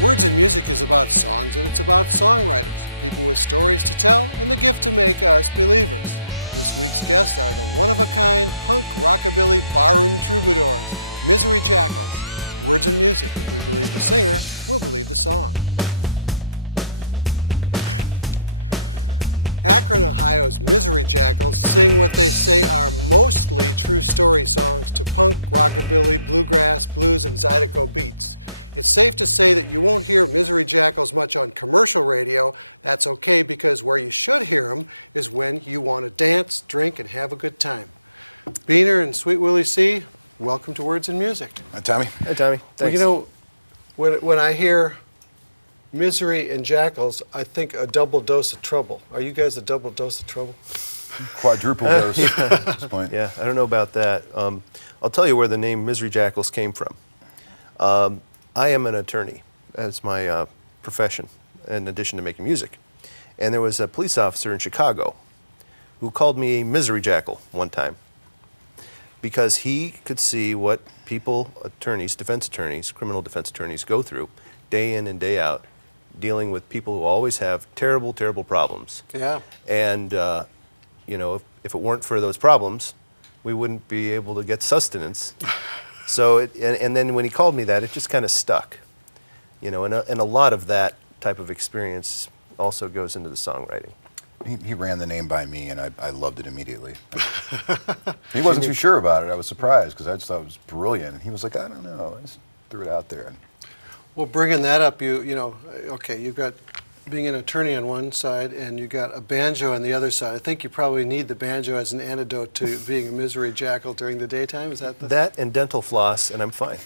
Words and Music is about songs, and it's about songwriters, people with stories to tell and the gift to make us believers. This week's guests are the one-of-a-kind punk rockabilly barroom troubadours, Misery Jackals. Words and Music. If we believe the singer, we'll believe the song. Akron, Ohio's Misery Jackals sing what they say are mostly true story songs to punk, rockabilly, bluegrass, blues, and zydeco beats. It's safe to say that you won't hear Misery Jackals much on commercial radio. That's okay, because where you should hear them is when you want to dance, drink, and have a good time. Beaner and Sweet Willie C., welcome to Words and Music. Hi, Tommy. Hi, Tommy. Thanks. Well, you know, when I hear Misery and Jackals, I think a double dose of trouble. Are you guys a double dose of trouble? Quadruple dose at this point. Yeah, I don't know about that. I'll tell you where the name Misery Jackals came from. I am an attorney as my profession, in addition to making music. And there was a police officer in Chicago who called me a misery jackal one time because he could see what people, attorneys, defense attorneys, criminal defense attorneys go through day in and day out, dealing with people who always have terrible, terrible problems. Yeah. And, you know, if it weren't for those problems, we wouldn't be able to get sustenance. So, and then when he called me that, it just kind of stuck, you know, and a lot of that type of experience also goes into the songwriting. He ran the name by me, and I loved it immediately. He wasn't too sure about it. I was surprised, because I just thought it was brilliant. And he was like, I don't know. I just threw it out there. Well, bringing that up, you know, okay, you've got being an attorney on one side, and you've got a banjo on the other side. I think you probably need the banjo as an antidote to being a misery jackal during the daytime. Is that the... That and dental floss, and I'm fine.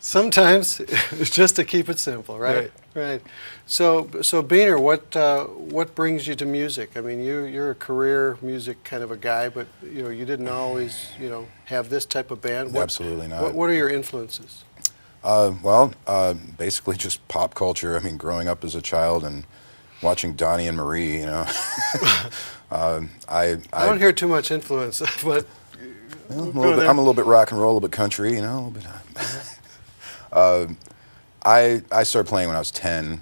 Sometimes it's just to keep it simple, right? Right. So Beaner, what brings you to music? I mean, you're a career music kind of a guy, but you know, you didn't always, you know, have this type of band. Absolutely not. What are your influences? Basically just pop culture. I mean, growing up as a child and watching Donnie and Marie, you know. I don't hear too much influence, but I'm a little bit rock and roll, a little bit country, you know. A little bit. I started playing when I was 10.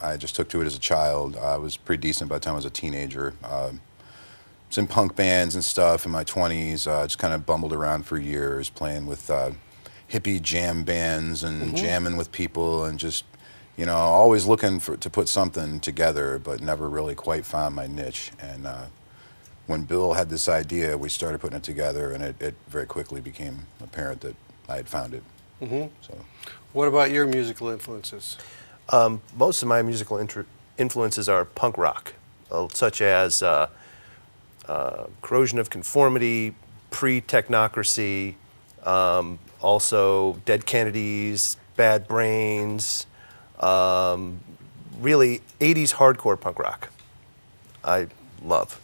I just took to it as a child. I was pretty decent by the time I was a teenager. Was in punk bands and stuff in my 20s. Just kind of bumbled around for years, playing with hippie jam bands and jamming with people, and just, you know, always looking to put something together, but never really quite found my niche. And when Bill had this idea, we started putting it together, and it very quickly became apparent that I had found it. So, what about your musical influences? Most of my musical influences are punk rock, such as Corrosion of Conformity, Pre-Technocracy, also Dead Kennedys, Bad Brains, really 80s hardcore punk rock I love.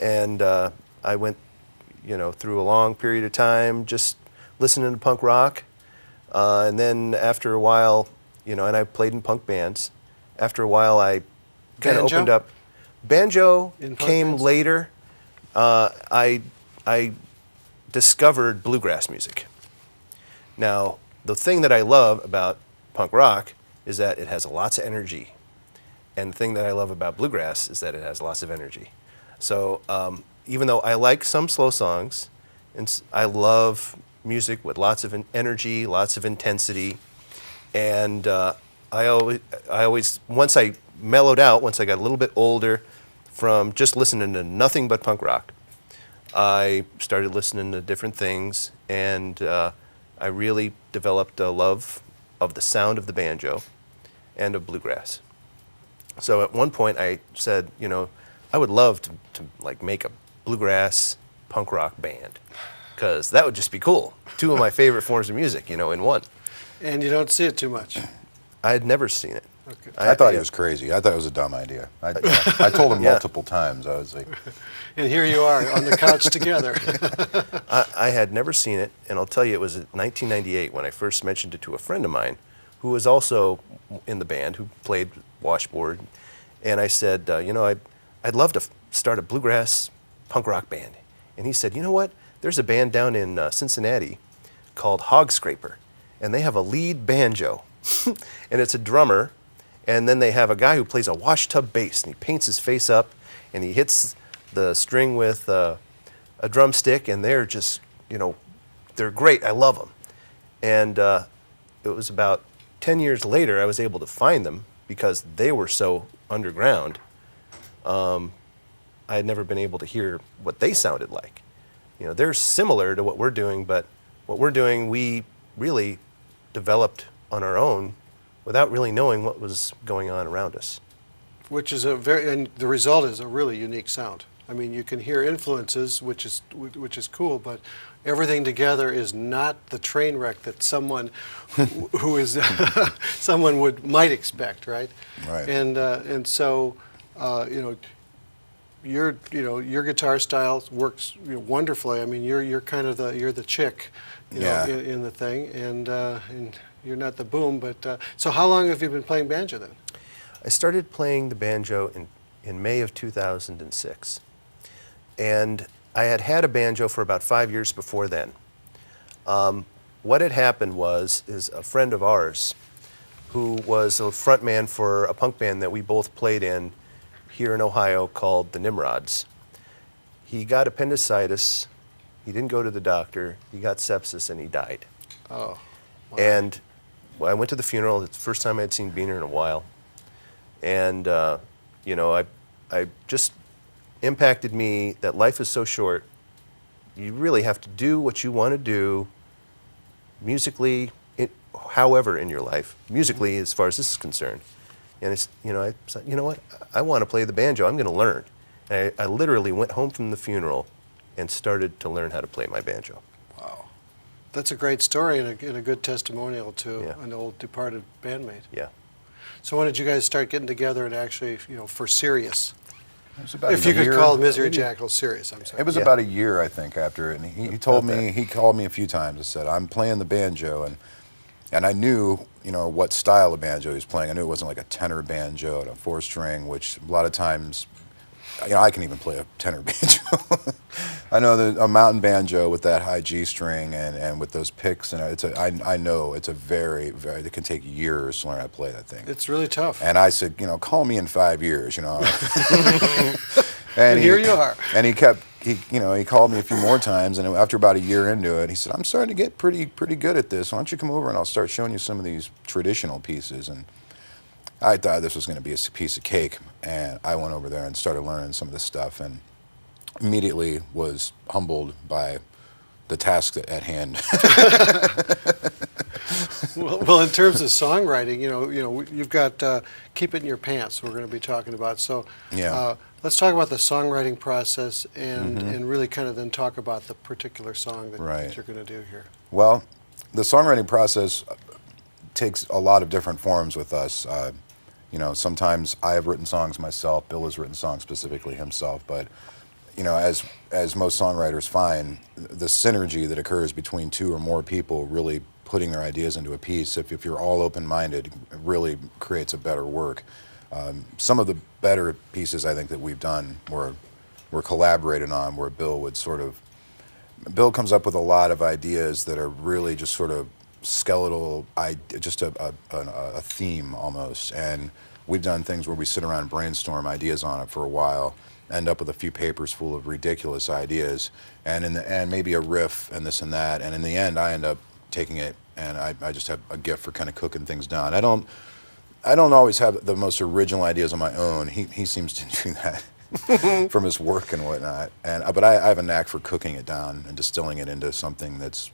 And I went, you know, through a long period of time just listening to punk rock. And then after a while, you know, and I played in punk bands. After a while, I kind of opened up. Banjo came later. I discovered bluegrass music. Now, the thing that I love about punk rock is that it has lots of energy. And the thing that I love about bluegrass is that it has lots of energy. So even though I like some slow songs, and I love music with lots of energy, lots of intensity, and I always, once I mellowed out, once I got a little bit older from just listening to nothing but punk rock, I started listening to different things, and I really developed a love of the sound of the banjo and of bluegrass. So at one point I said, you know, I would love to like make a bluegrass punk rock band, because that would just be cool. Two of my favorite forms of music, you know, in one. And you don't see it too much. I had never seen it. Okay. I thought he was crazy. I thought it was a dumb idea. I told him multiple times. I was like... And here you are on the couch together. I had never seen it, and I'll tell you, it was in 1998 when I first mentioned it to a friend of mine who was also in the band, who played washboard. And I said, you know, I'd love to start a bluegrass punk rock band. And he said, you know what? There's a band down in Cincinnati called Hog Scraper, and they have a lead banjo, and it's a drummer, and then they have a guy who plays a washtub bass, and he paints his face up, and he hits the string with a drumstick, and they're just, they're great. I love them. And it was about 10 years later I was able to find them because they were so underground. I had never been able to hear what they sounded like. They're similar to what we're doing, but what we're doing we really developed on our own without really knowing what was going on around us. Which is and the result is a really unique sound. I mean, you can hear influences, which is cool, but everything together is not the train wreck that someone who is someone might expect, right? Right. And so your guitar style works wonderfully. I mean, you're kind of the chick, in the thing, and you're not the boom. But so how long have you been playing banjo then? I started playing the banjo in May of 2006. And I had had a banjo for about 5 years before then. What had happened is a friend of ours who was a front man for a punk band that we both played in here in Ohio called the Nimrods. He got appendicitis, he didn't go to the doctor, he got sepsis, and he died. Oh, wow. And I went to the funeral. It's the first time I'd seen Beaner in a while. And, I just impacted me that life is so short. You really have to do what you want to do musically, however in your life, musically as far as this is concerned. And it's, I said, you know what, I want to play the banjo, I'm going to learn. And I literally went home from the funeral and started to learn how to play my banjo. Wow. That's a great story and a good testimonial to an old departed bandmate. Yeah. So when did you guys start getting together and actually, for serious? It was about If a you could year. call Misery Jackals serious, I'm sorry. It was about a year, I think, after it. And he told me, he called me a few times and said, I'm playing the banjo. And I knew, what style of banjo he was playing. I knew it wasn't like a tenor banjo and a four-string, which a lot of times, I can even play a tenor banjo. I know that a mountain banjo with that high G string and with those picks, and I know it's a very, very, it can take years to learn how to play that thing. It's really tough. And I said, call me in 5 years, And here you are. And he called me a few more times, and after about a year into it, he said, I'm starting to get pretty good at this. Why don't you come over and I'll start showing you some of these traditional pieces. And I thought this was going to be a piece of cake, and I went over there and started learning some of this stuff, and immediately was humbled by the task at hand. Well, in terms of songwriting, you've got Keep It in Your Pants we're going to be talking about. So let's talk about the songwriting process and really kind of then talk about the particular song that you're going to do here. Well, the songwriting process takes a lot of different forms with us. Sometimes I have written songs myself. Bill has written songs specifically himself, but as most songwriters find, the synergy that occurs between two or more people really putting their ideas into a piece, if you're all open-minded, it really creates a better work. Some of the better pieces I think that we've done were collaborated on, where Bill comes up with a lot of ideas that are really just sort of skeletal, just a theme almost. And we've done things where we sit around and brainstorm ideas on it for a while, end up with a few papers full of ridiculous ideas, and in the end maybe a riff and this and that, and in the end I end up taking it, and I just have a gift for kind of cooking things down. I don't always have the most original ideas on my own. He seems to do that from his work and whatnot, but I have a knack for cooking it down and distilling it into something that's,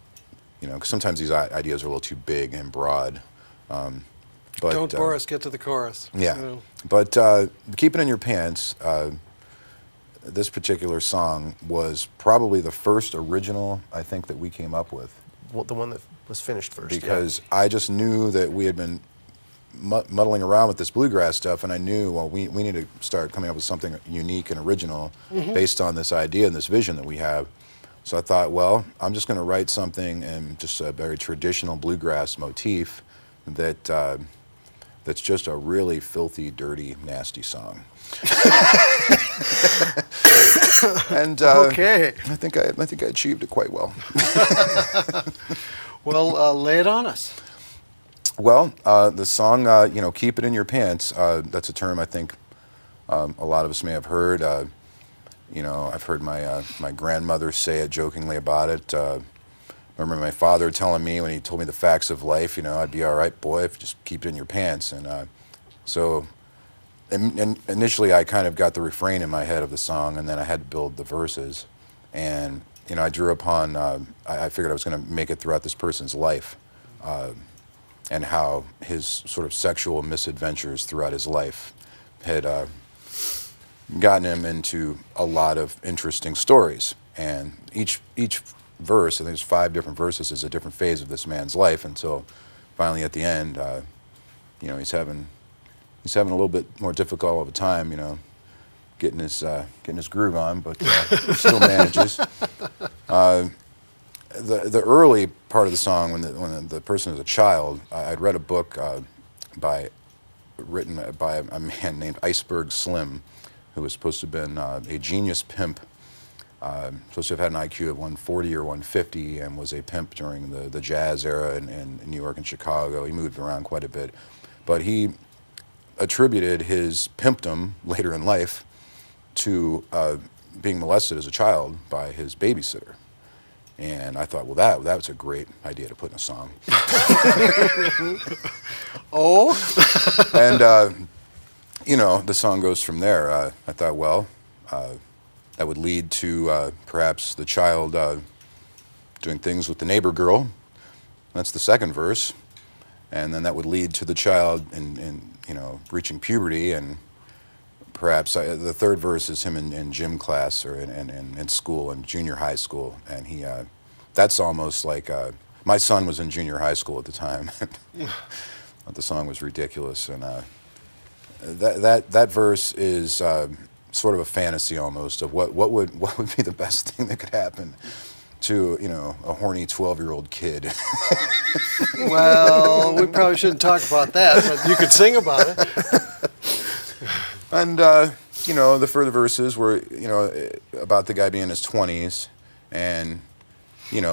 'cause sometimes these ideas are a little too big and broad. But don't bore us, get to the chorus. Yeah, but Keep It in Your Pants, this particular song was probably the first original I think that we came up with. Well, the one that was finished first. Because I just knew that we had been muddling around with this bluegrass stuff, and I knew, well, we need to start coming up with something unique and original based on this idea and this vision that we have. So I thought, well, I'm just going to write something in just a very traditional bluegrass motif that's just a really filthy, dirty, nasty song. And okay. I think I achieved it quite well. Well, lay it on us. Well, the song, "Keep It in Your Pants," that's a term I think a lot of us may have heard. I've heard my grandmother say it jokingly about it. Remember my father telling me when he told me the facts of life, I'd be all right, boy, if you just keep it in your pants. And initially I kind of got the refrain in my head of the song, and then I had to build the verses. And, I drew upon, I figured I was going to make it throughout this person's life. And how his sort of sexual misadventures throughout his life had gotten him into a lot of interesting stories. And each verse, I think there's 5 different verses, is a different phase of this man's life until finally at the end, he's having a little bit more difficult of a time, getting his groove on, but he still manages. The early part of the song, when the person is a child, I'd read a book written by a man named Iceberg Slim, who was supposed to have been a genius pimp, supposed to have had an IQ of 140 or 150, and was a pimp during the jazz era in New York and Chicago. He moved around quite a bit, but he attributed his pimpdom later in life to being molested as a child by his babysitter. And I thought, well, that was a great idea to put in a song. Oh? And, the song goes from there. I thought, well, that would lead to perhaps the child doing things with the neighbor girl. That's the second verse. And then that would lead to the child in reaching puberty, and perhaps the third verse is him in gym class or in school, in junior high school, and that's almost like my son was in junior high school at the time. But the song was ridiculous, and that verse is sort of a fantasy almost of what would be the best thing that could happen to a horny 12-year-old kid. Well, we probably shouldn't talk about that, but you could sing about it. And, the further verses were, about the guy being in his 20s and,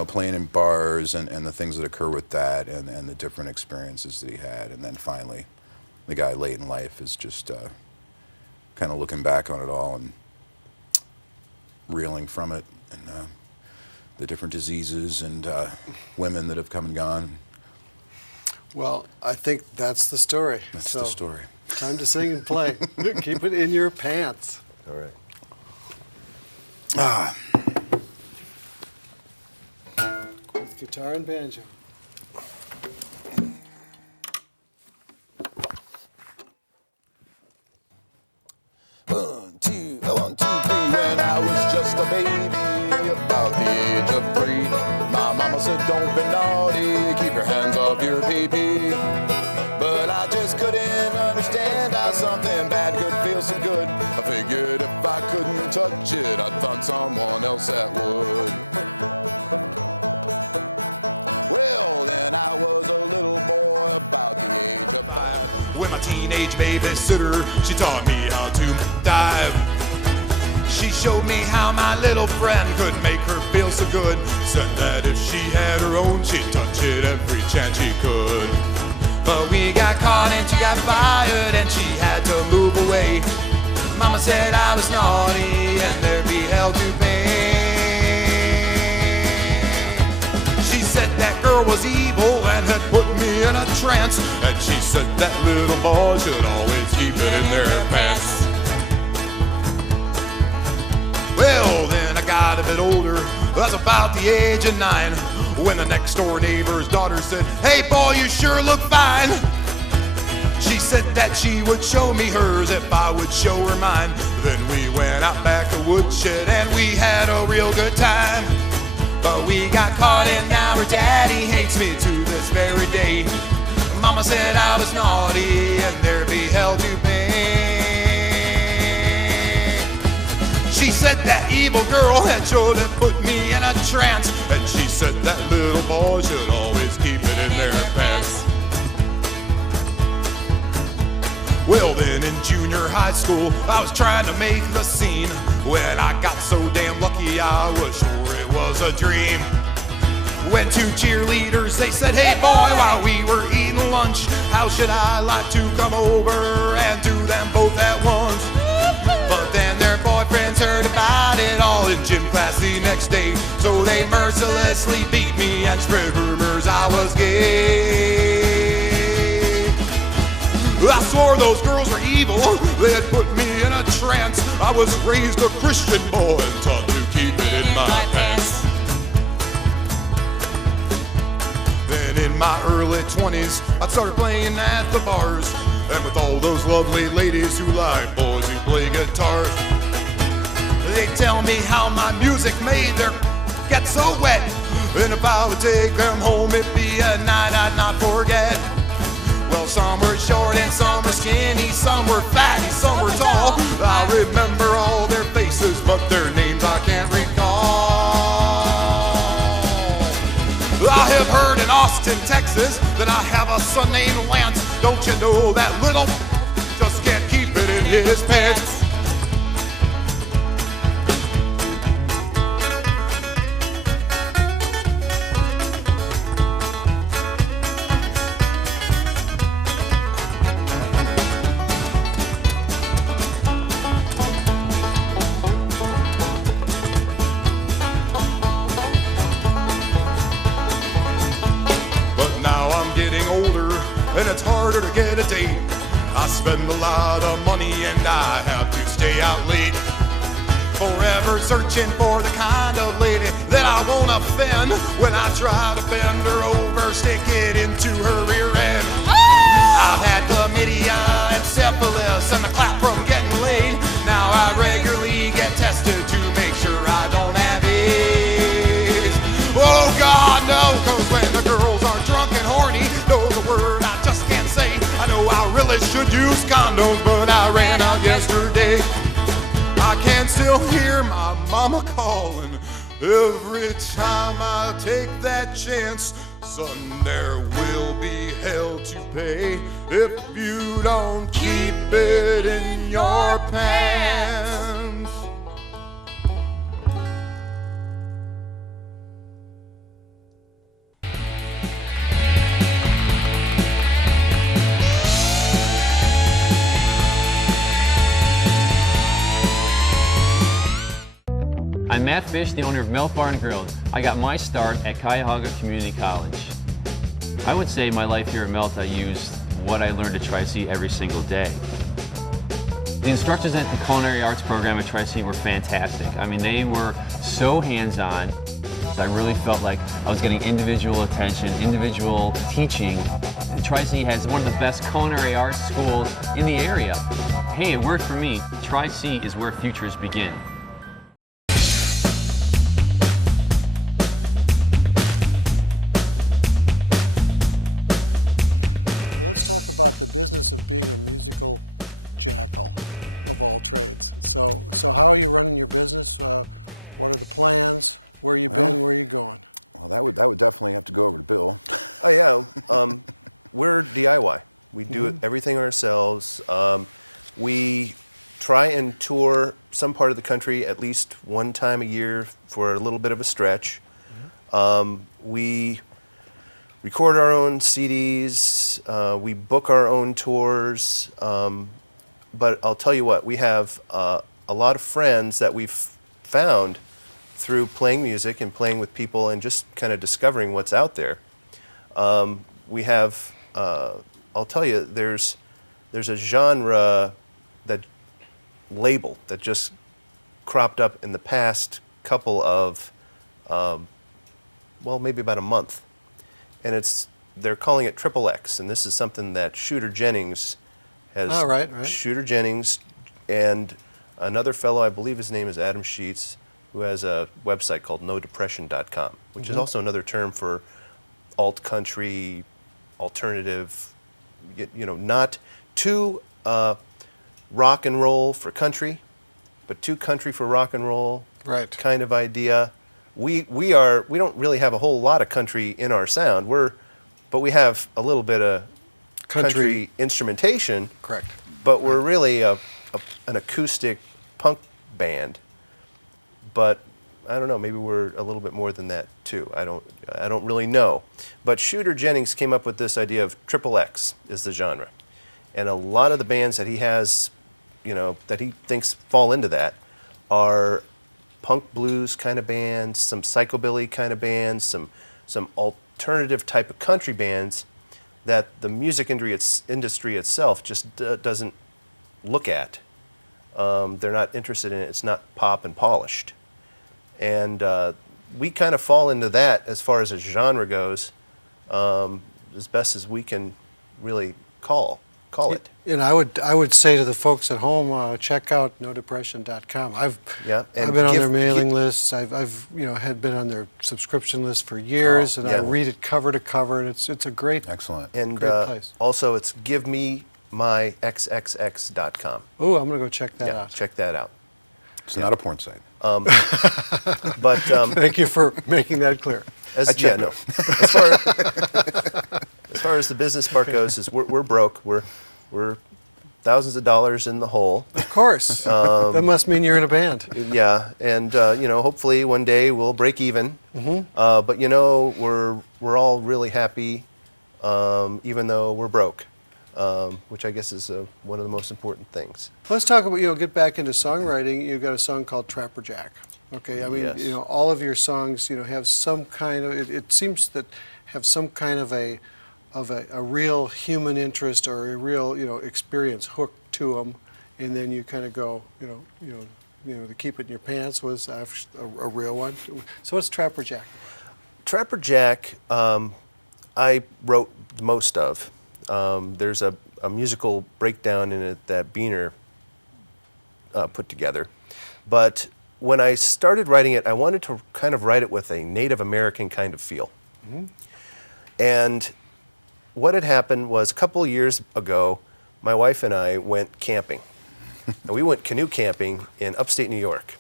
playing in bars and the things that occur with that and the different experiences that he had. And then finally, the guy late in life is just kind of looking back on it all and reeling from it, and the different diseases and women that have come and gone. Well, I think that's the story. That's the story. Time to sing and play. Keep it in your pants. All right. With guitar and banjo. 1, 2, 1, 2, 3. When I was just a baby, about the age of 3, my mama said, "Don't be naughty, keep your hands off your pee-pee." But I just couldn't understand how something bad could feel so good. I figured if I couldn't touch it, I'd find someone else that would. Well, then I was a little boy about the age of 5, when my teenage babysitter, she taught me how to dive. She showed me how my little friend could make her feel so good. Said that if she had her own, she'd touch it every chance she could. But we got caught and she got fired and she had to move away. Mama said I was naughty and there'd be hell to pay. She said that girl was evil and had put me in a trance. And she said that little boy should always keep it in their pants. Well, then I got a bit older, I was about the age of 9, when the next door neighbor's daughter said, "Hey boy, you sure look fine." She said that she would show me hers if I would show her mine. Then we went out back the woodshed and we had a real good time. But we got caught and now her daddy hates me to this very day. Mama said I was naughty and there'd be hell to pay. She said that evil girl had sure to put me in a trance. And she said that little boy should always keep it in their pants. Well then in junior high school I was trying to make the scene, when I got so damn lucky I was sure it was a dream. Went to cheerleaders, they said, hey boy, while we were eating lunch, how should I like to come over and do them both at once? But then their boyfriends heard about it all in gym class the next day, so they mercilessly beat me and spread rumors I was gay. I swore those girls were evil, they had put me in a trance. I was raised a Christian boy and taught to keep it in my pants. Then in my early 20s, I started playing at the bars, and with all those lovely ladies who like boys who play guitars. They tell me how my music made their get so wet, and if I would take them home, it'd be a night I'd not forget. Well, some were short and some were skinny, some were fat and some were tall. I remember all their faces, but their names I can't recall. I have heard in Austin, Texas, that I have a son named Lance. Don't you know that little just can't keep it in his pants? And it's harder to get a date. I spend a lot of money and I have to stay out late. Forever searching for the kind of lady that I won't offend. When I try to bend her over, stick it into her rear end. I've had chlamydia and syphilis and the clap from getting laid. Now I regularly get tested to make sure I don't have AIDS. Oh God, no, cause when the girls are drunk and horny, know the word I just can't say. I know I really should use condoms, but I ran out yesterday. I can still hear my mama calling every time I take that chance. Son, there will be hell to pay if you don't keep it in your pants. I'm Matt Fish, the owner of Milk Bar and Grill. I got my start at Cuyahoga Community College. I would say my life here at Melt, I used what I learned at Tri-C every single day. The instructors at the Culinary Arts program at Tri-C were fantastic. I mean, they were so hands-on. I really felt like I was getting individual attention, individual teaching. Tri-C has one of the best culinary arts schools in the area. Hey, it worked for me. Tri-C is where futures begin. Let's talk about the business of being a musical jackal of all trades. So how are you running your business? What are the plans? Where you been? Where are you going? Well, that would definitely have to go over to Bill. Oh yeah, we're DIY. We do everything ourselves. We try and tour some part of the country at least one time a year for a little bit of a stretch. We record our own CDs, we book our own tours, but I'll tell you what, we have a lot of friends that we've found through playing music and playing with people and just kind of discovering what's out there. We have, I'll tell you, there's a genre label that just cropped up in the past couple of, well, maybe about a month. And they're calling it Triple X, and this is something that Shooter Jennings has. Oh, right. Shooter Jennings and another fellow, I believe his name is Adam Sheets, who has a website called nodepression.com, which is also another term for alt country, alternative, not too rock and roll for country, but too country for rock and roll kind of idea. We don't really have a whole lot of country in our sound. But we have a little bit of country instrumentation. Correct. But we're really an acoustic punk band. But I don't know, maybe we're a little bit more than that too. I don't really know. But Shooter Jennings came up with this idea of triple X is the genre. And a lot of the bands that he has, that he thinks fall into that are punk blues kind of bands, some psychobilly kind of bands, some alternative type of country bands that the music industry itself just doesn't look at. They're not interested in it. It's not pop and polished. And we kind of fall into that as far as a genre goes, as best as we can really call it. And I would say to the folks at home, check out nodepression.com. I've been on their mailing lists. I've had been on their subscription list for years, and I read it cover to cover, and it's a great, excellent, and great place. Also, it's givememyxxx.com. Oh, I'm gonna go check that out. Check that out. It's not a porn site. But thank you for making that clear. As far as the business part goes, is we're broke. We're thousands of dollars in the hole. Of course. That must mean you're in a band. Yeah, and hopefully one day we'll break even. Mm-hmm. But we're all really happy, even though we're broke, which I guess is one of the most important things. Let's talk about get back into songwriting. You've got a song called Trapper Jack. Okay, I mean Yes. all of your songs have some kind of it seems that have some kind of a real human interest or a real experience hooked to them, and then you kind of go the Keep It in Your Pants was a real one. So what's Trapper Jack? Trapper Jack, I wrote most of. There's a musical breakdown in it that Beener put together, but when I started writing it, I wanted to kind of write it with a Native American kind of feel. Mm-hmm. And what had happened was a couple of years ago, my wife and I went camping. And we went canoe camping in upstate New York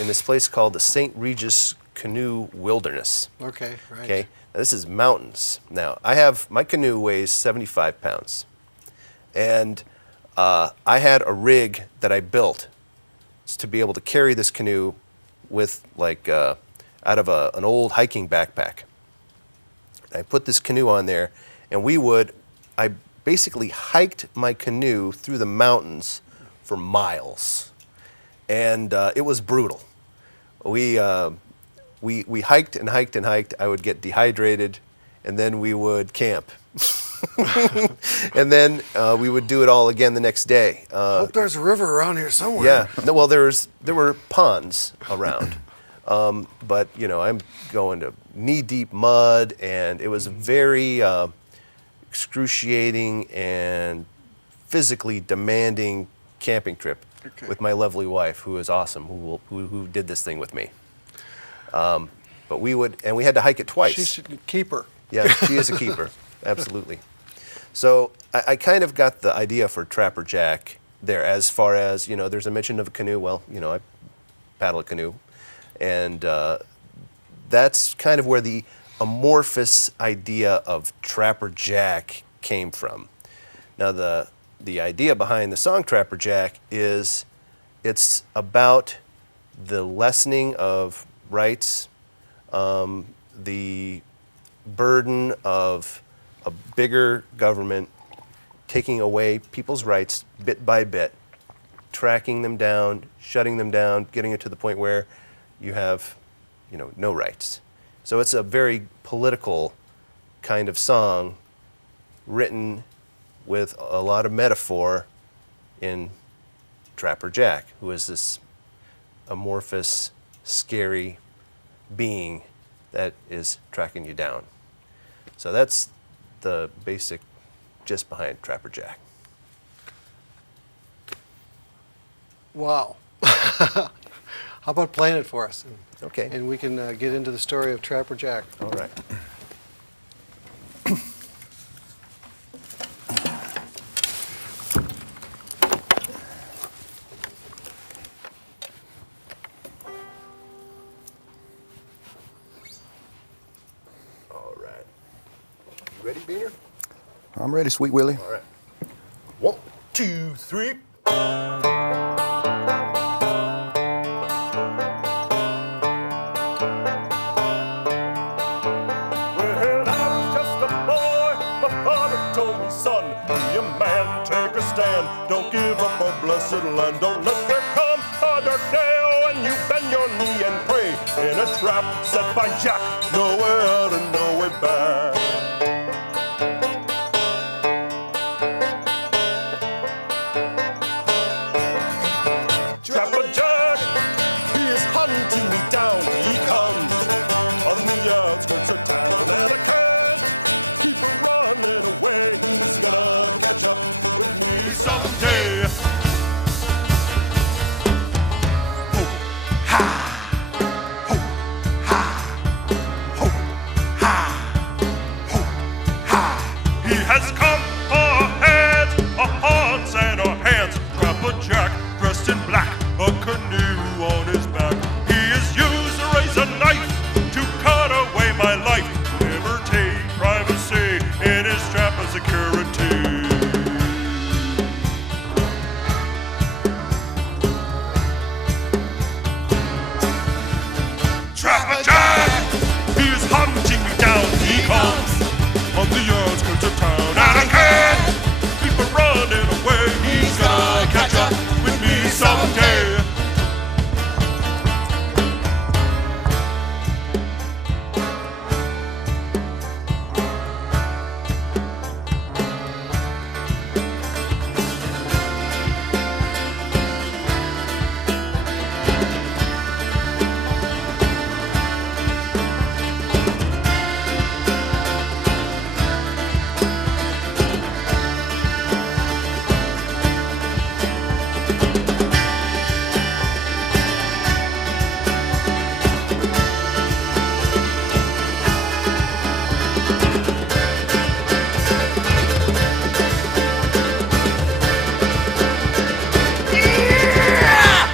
in this place called the St. Regis Canoe Wilderness. Okay, right. Okay, now this is mountains. Now, my canoe weighs 75 pounds. And I had a rig that I built to be able to carry this canoe with out of an old hiking backpack. I put this canoe on there, and I basically hiked my canoe through the mountains for miles, and it was brutal. We hiked and hiked and hiked. I would get dehydrated, and then we would camp. And then we would do it all again the next day. Hope there's a river around here somewhere. Yeah. No, well, there were ponds around, but I'm going to knee-deep mud, and it was a very excruciating and physically demanding camping trip with my lovely wife, who is awesome, who did this thing with me. But we had to hike it twice. She's a keeper. Yeah, she is a keeper. Absolutely. So I kind of got the idea for Trapper Jack there, as far as, there's a mention of a canoe. Well, I paddle a canoe. And that's kind of where the amorphous idea of Trapper Jack came from. Now, the idea behind the song Trapper Jack is it's about the lessening of rights, the burden of a bigger government taking away people's rights bit by bit, tracking them down, shutting them down, getting it to the point where you have, no rights. So it's a very political kind of song written with a lot of metaphor in Trapper Jack, who is this amorphous, scary being that is tracking you down. So that's the basic gist behind Trapper Jack. Wow. How about playing it for us? Okay. And we can get into the story of Trapper Jack. All right. All right. You ready, Beener? I'm ready, Sweet Willie. All right. 1, 2, 3. live up a blessed land. Don't let there come a dark day when you bend your knee and pray in a trap set by Jack. No way out and no way back. Trapper Jack, he is hunting me down. He comes on the outskirts of town, and I can't keep running away. He's gonna catch up with me someday. Ho, ha, ho, ha, ho, ha, ho, ha. He has come ahead, a horns and a hands. Trapper Jack, dressed in black, a canoe on his back. He has used a razor knife to cut away my life. Liberty, privacy, in his trap of security. Trapper Jack, he is hunting me down. He comes on the outskirts of town, and I can't keep running away. He's gonna catch up with me someday.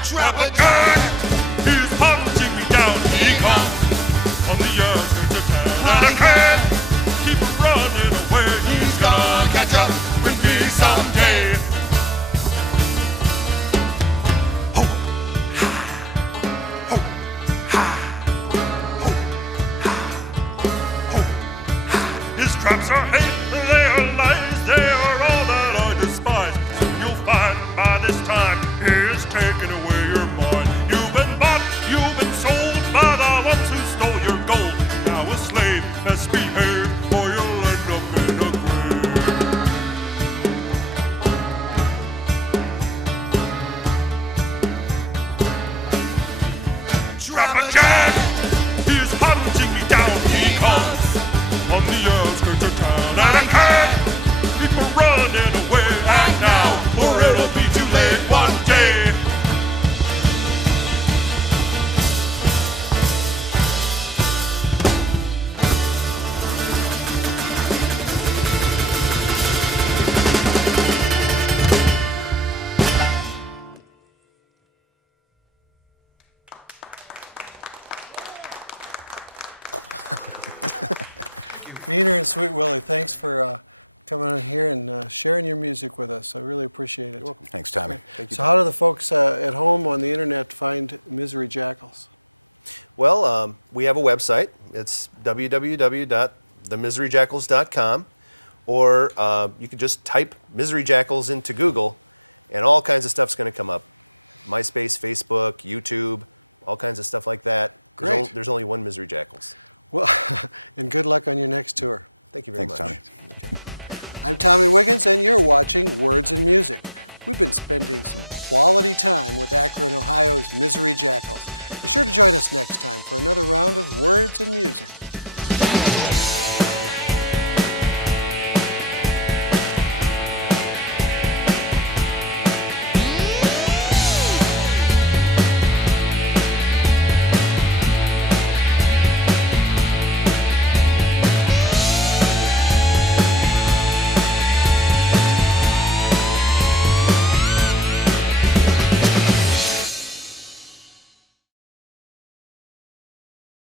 Trapper Jack, he's hunting me down. He comes on the outskirts of town, and I can't keep running away. He's gonna catch up with me someday. Ho, ha, ho, ha, ho, ha, ho, ha. His traps are hate, they are lies, they are all that I despise. Soon you'll find by this time he is taking away your mind. You've been bought, you've been sold by the ones who stole your gold. Now a slave, best behave, or you'll end up in a grave. Trapper Jack, he is hunting me down. He comes on the outskirts of town, and I can't keep running away. Act now, or it'll be too late one day. Meaner and Sweet Willie, thanks for coming on here and sharing your music with us. I really appreciate it. You're welcome. Thanks, Tommy. So how do the folks at home on the internet find Misery Jackals? Well, we have a website. It's www.themiseryjackals.com, or you can just type Misery Jackals into Google, and all kinds of stuff's going to come up. MySpace, Facebook, YouTube, all kinds of stuff like that. Great. There's only one Misery Jackals. Well, and good luck on your next tour. Thank you very much. Tommy. Okay. I'm Tommy Wiggins, and you're watching Words and Music. We've been spending some quality time with Akron, Ohio's Misery Jackals. Be sure to join us next time for another round of Words and Music.